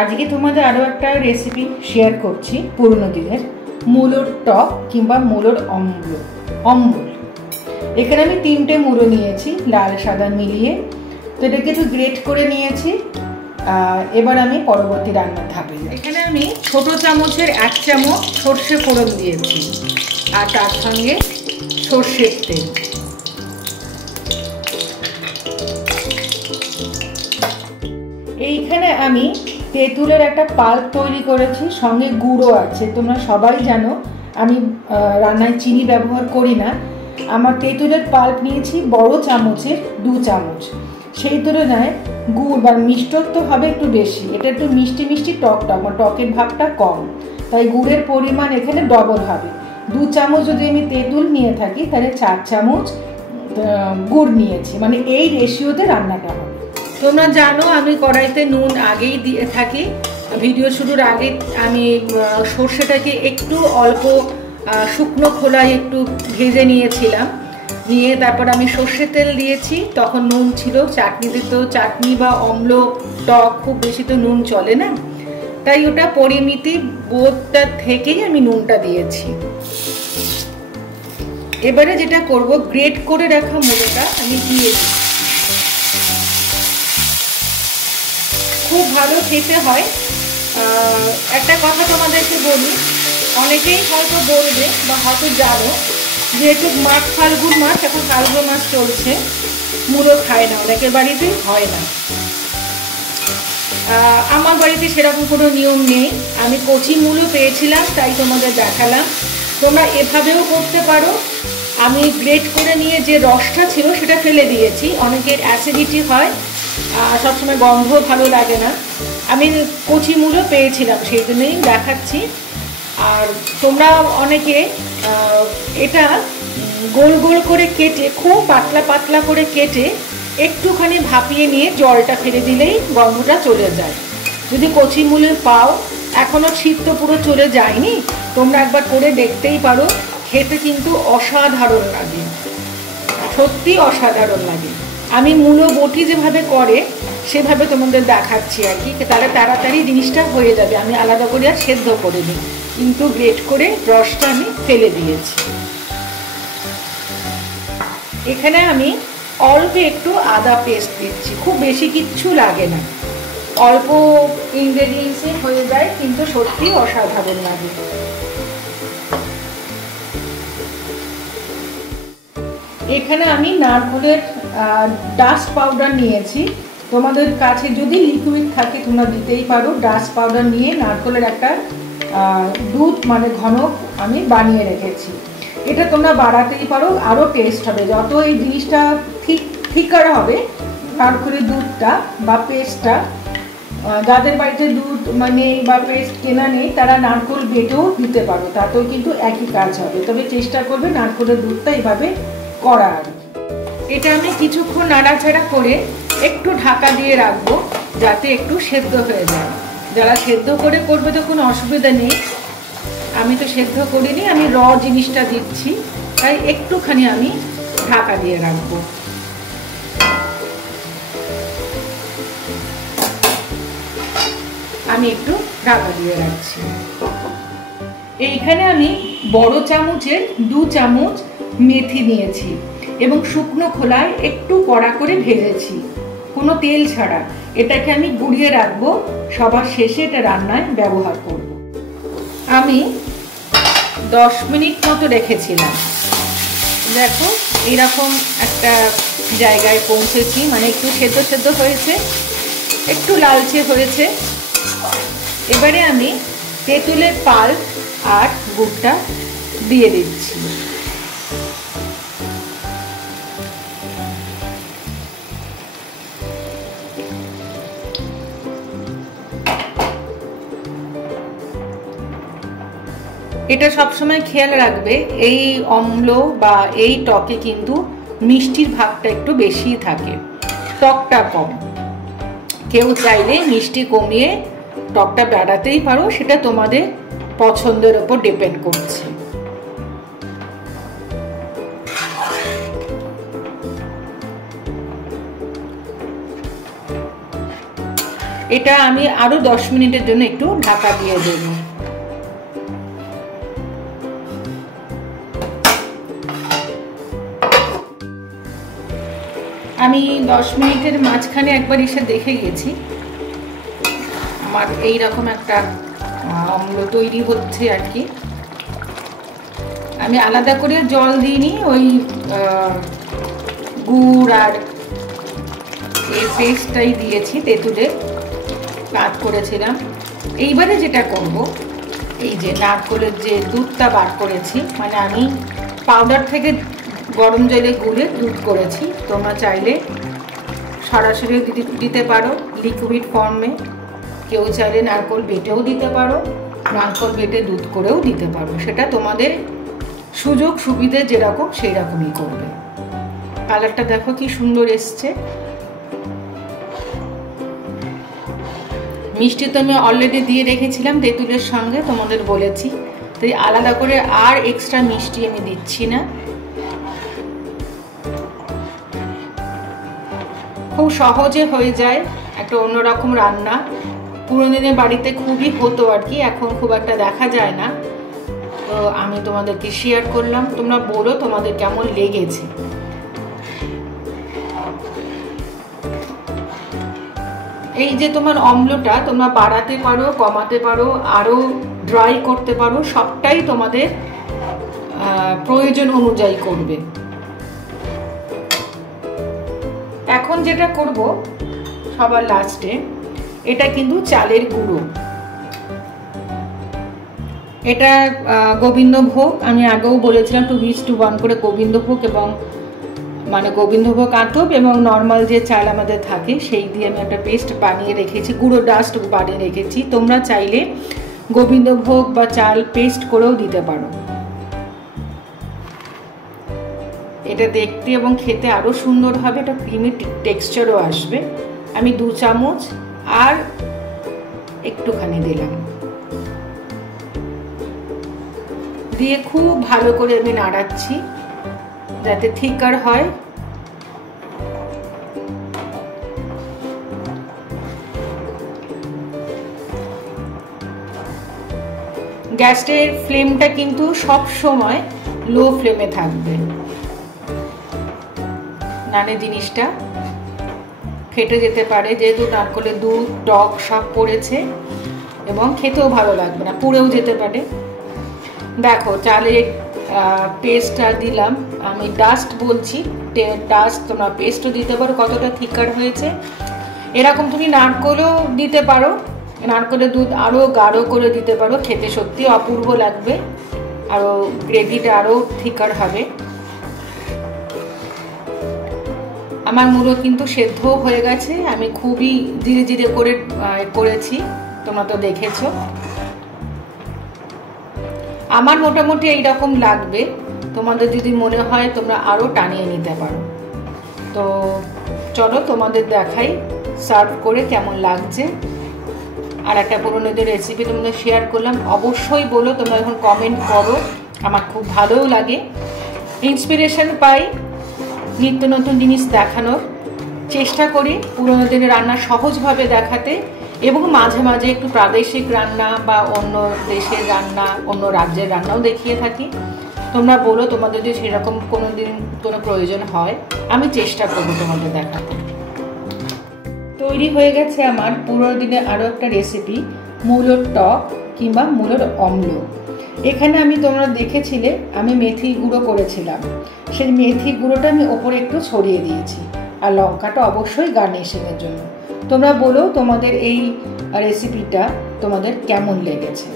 আজকে তোমাদের আরও একটা রেসিপি শেয়ার করছি পুরনো দিনের মূলোর টক কিংবা মূলোর অম্বল। এখানে আমি 3টে মূলো নিয়েছি লাল সাদা মিলিয়ে, তো এটাকে একটু গ্রেট করে নিয়েছি। এবার আমি পরবর্তী রান্নার ধাপে যাই। এখানে আমি ছোট চামচের 1 চামচ সর্ষে ফোড়ন দিয়েছি আর তার সঙ্গে সর্ষের তেল। এইখানে আমি তেঁতুলের একটা পাল্প তৈরি করেছি, সঙ্গে গুঁড়ো আছে। তোমরা সবাই জানো আমি রান্নায় চিনি ব্যবহার করি না। আমার তেঁতুলের পাল্প নিয়েছি বড় চামচের 2 চামচ। সেই তুলনায় গুড় বা মিষ্টত্ব হবে একটু বেশি, এটা একটু মিষ্টি মিষ্টি টকের ভাবটা কম, তাই গুড়ের পরিমাণ এখানে ডবল হবে। 2 চামচ যদি আমি তেঁতুল নিয়ে থাকি তাহলে 4 চামচ গুড় নিয়েছি, মানে এই রেশিওতে রান্নাটা হবে। তোমরা জানো আমি কড়াইতে নুন আগেই দিয়ে থাকি। ভিডিও শুরুর আগে আমি সর্ষেটাকে একটু অল্প শুকনো খোলায় একটু ভেজে নিয়েছিলাম, নিয়ে তারপর আমি সর্ষের তেল দিয়েছি। তখন নুন ছিল, চাটনিতে তো চাটনি বা অম্ল টক খুব বেশি তো নুন চলে না, তাই ওটা পরিমিতি বোধটা থেকেই আমি নুনটা দিয়েছি। এবারে যেটা করব, গ্রেট করে রাখা মূলোটা আমি দিয়ে দিই। খুব ভালো খেতে হয়। একটা কথা তোমাদেরকে বলি, অনেকেই হয়তো বলবে বা হয়তো জানো, যেহেতু মাঘ ফাল্গুন মাস, এখন ফাল্গুন মাস চলছে, মূলো খায় না, অনেকের বাড়িতেই হয় না। আমার বাড়িতে সেরকম কোনো নিয়ম নেই। আমি কচি মূলো পেয়েছিলাম তাই তোমাদের দেখালাম। তোমরা এভাবেও করতে পারো। আমি গ্রেট করে নিয়ে যে রসটা ছিল সেটা ফেলে দিয়েছি। অনেকের অ্যাসিডিটি হয়, সবসময় গন্ধ ভালো লাগে না। আমি কচি মূলো পেয়েছিলাম, সেই জন্যই দেখাচ্ছি। আর তোমরা অনেকে এটা গোল গোল করে কেটে, খুব পাতলা পাতলা করে কেটে একটুখানি ভাপিয়ে নিয়ে জলটা ফেলে দিলেই গন্ধটা চলে যায়। যদি কচি মূলো পাও, এখনও শীত তো পুরো চলে যায়নি, তোমরা একবার করে দেখতেই পারো। খেতে কিন্তু অসাধারণ লাগে, সত্যি অসাধারণ লাগে। আমি মূলো বটি যেভাবে করে সেভাবে তোমাদের দেখাচ্ছি আর কি, তাহলে তাড়াতাড়ি জিনিসটা হয়ে যাবে। আমি আলাদা করে আর সেদ্ধ করে নিই, কিন্তু গ্রেট করে রসটা আমি ফেলে দিয়েছি। এখানে আমি অল্প একটু আদা পেস্ট দিচ্ছি, খুব বেশি কিচ্ছু লাগে না, অল্প ইনগ্রেডিয়েন্টসে হয়ে যায়, কিন্তু সত্যি অসাধারণ লাগে। এখানে আমি নারকেলের ডাস্ট পাউডার নিয়েছি। তোমাদের কাছে যদি লিকুইড থাকে তোমরা দিতেই পারো। ডাস্ট পাউডার নিয়ে নারকেলের একটা দুধ মানে ঘন আমি বানিয়ে রেখেছি। এটা তোমরা বাড়াতেই পারো, আরও টেস্ট হবে। যত এই জিনিসটা ঠিকার হবে, নারকেলের দুধটা বা পেস্টটা, যাদের বাড়িতে দুধ মানে বা পেস্ট কেনা নেই তারা নারকেল বেটেও দিতে পারো, তাতেও কিন্তু একই কাজ হবে। তবে চেষ্টা করবে নারকেলের দুধটা এইভাবে করার। এটা আমি কিছুক্ষণ নাড়াচাড়া করে একটু ঢাকা দিয়ে রাখবো, যাতে একটু সেদ্ধ হয়ে যায়। যারা সেদ্ধ করে করবে তো কোনো অসুবিধা নেই, আমি তো সেদ্ধ করিনি, আমি র জিনিসটা দিচ্ছি, তাই একটুখানি আমি ঢাকা দিয়ে রাখবো। আমি একটু ঢাকা দিয়ে রাখছি। এইখানে আমি বড় চামচের 2 চামচ মেথি নিয়েছি এবং শুকনো খোলায় একটু কড়া করে ভেজেছি, কোনো তেল ছাড়া। এটাকে আমি গুঁড়িয়ে রাখবো, সবার শেষে এটা রান্নায় ব্যবহার করব। আমি 10 মিনিট মতো রেখেছিলাম। দেখো এরকম একটা জায়গায় পৌঁছেছি, মানে একটু সেদ্ধ সেদ্ধ হয়েছে, একটু লালচে হয়েছে। এবারে আমি তেঁতুলের পাল্প আর গুড়টা দিয়ে দিচ্ছি। এটা সবসময় খেয়াল রাখবে, এই অম্ল বা এই টকে কিন্তু মিষ্টির ভাগটা একটু বেশি থাকে, টকটা কম। কেউ চাইলে মিষ্টি কমিয়ে টকটা বাড়াতেই পারো, সেটা তোমাদের পছন্দের ওপর ডিপেন্ড করছে। এটা আমি আরো 10 মিনিটের জন্য একটু ঢাকা দিয়ে দেব। আমি 10 মিনিটের মাঝখানে একবার এসে দেখে গেছি আমার এইরকম একটা অম্ল তৈরি হচ্ছে আর কি। আমি আলাদা করে জল দিইনি, ওই গুড় আর এই পেস্টটাই দিয়েছি, তেঁতুলের কাট করেছিলাম। এইবারে যেটা করব, এই যে নারকেলের যে দুধটা বার করেছি, মানে আমি পাউডার থেকে গরম জলে গুলে দুধ করেছি, তোমরা চাইলে সরাসরি দিতে পারো লিকুইড ফর্মে, কেউ চাইলে নারকেল বেটেও দিতে পারো, নারকেল বেটে দুধ করেও দিতে পারো, সেটা তোমাদের সুযোগ সুবিধে যেরকম সেই রকমই করবে। কালারটা দেখো কি সুন্দর এসছে। মিষ্টি তো আমি অলরেডি দিয়ে রেখেছিলাম তেঁতুলের সঙ্গে, তোমাদের বলেছি, তাই আলাদা করে আর এক্সট্রা মিষ্টি আমি দিচ্ছি না। খুব সহজে হয়ে যায়, একটা অন্যরকম রান্না। পুরোনো দিনের বাড়িতে খুবই হতো আর কি, এখন খুব একটা দেখা যায় না, তো আমি তোমাদেরকে শেয়ার করলাম। তোমরা বলো তোমাদের কেমন লেগেছে। এই যে তোমার অম্লটা তোমরা বাড়াতে পারো, কমাতে পারো, আরো ড্রাই করতে পারো, সবটাই তোমাদের প্রয়োজন অনুযায়ী করবে। এখন যেটা করব সবার লাস্টে, এটা কিন্তু চালের গুঁড়ো, এটা গোবিন্দভোগ, আমি আগেও বলেছিলাম 2:1 করে গোবিন্দভোগ এবং মানে গোবিন্দভোগ আতপ এবং নর্মাল যে চাল আমাদের থাকে সেই দিয়ে আমি একটা পেস্ট বানিয়ে রেখেছি, গুঁড়ো ডাস্ট বানিয়ে রেখেছি। তোমরা চাইলে গোবিন্দভোগ বা চাল পেস্ট করেও দিতে পারো, এটা দেখতে এবং খেতে আরো সুন্দর হবে, এটা ক্রিমি টেক্সচারও আসবে। আমি 2 চামচ আর একটুখানি দিলাম, দিয়ে খুব ভালো করে আমি নাড়াচ্ছি যাতে থিকার হয়। গ্যাসের ফ্লেমটা কিন্তু সব সময় লো ফ্লেমে থাকবে, নানে জিনিসটা ফেটে যেতে পারে, যেহেতু নারকেলের দুধ টক সব পড়েছে এবং খেতেও ভালো লাগবে না, পুড়েও যেতে পারে। দেখো চালের পেস্টটা দিলাম, আমি ডাস্ট বলছি, ডাস্ট তোমরা পেস্টও দিতে পারো, কতটা থিকার হয়েছে। এরকম তুমি নারকেলও দিতে পারো, নারকেলের দুধ আরও গাঢ় করে দিতে পারো, খেতে সত্যি অপূর্ব লাগবে, আরও গ্রেভিটা আরও থিকার হবে। আমার মুড়ো কিন্তু সেদ্ধ হয়ে গেছে, আমি খুবই ধীরে ধীরে করে করেছি, তোমরা তো দেখেছো। আমার মোটামুটি এইরকম লাগবে, তোমাদের যদি মনে হয় তোমরা আরও টানিয়ে নিতে পারো। তো চলো তোমাদের দেখাই সার্ভ করে কেমন লাগছে। আর একটা পুরোনোদের রেসিপি তোমাদের শেয়ার করলাম, অবশ্যই বলো, তোমরা এখন কমেন্ট করো, আমার খুব ভালোও লাগে, ইন্সপিরেশন পাই নিত্য নতুন জিনিস দেখানোর চেষ্টা করি, পুরোনো দিনের রান্না সহজভাবে দেখাতে, এবং মাঝে মাঝে একটু প্রাদেশিক রান্না বা অন্য দেশের রান্না, অন্য রাজ্যের রান্নাও দেখিয়ে থাকি। তোমরা বলো তোমাদের যদি সেরকম কোনো দিন কোনো প্রয়োজন হয়, আমি চেষ্টা করবো তোমাদের দেখাতে। তৈরি হয়ে গেছে আমার পুরোনো দিনের আরও একটা রেসিপি, মূলোর টক কিংবা মূলোর অম্ল। এখানে আমি তোমরা দেখেছিলে আমি মেথি গুঁড়ো করেছিলাম, সেই মেথি গুঁড়োটা আমি ওপরে একটু ছড়িয়ে দিয়েছি, আর লঙ্কাটা অবশ্যই গার্নিশিংয়ের জন্য। তোমরা বলো তোমাদের এই রেসিপিটা তোমাদের কেমন লেগেছে।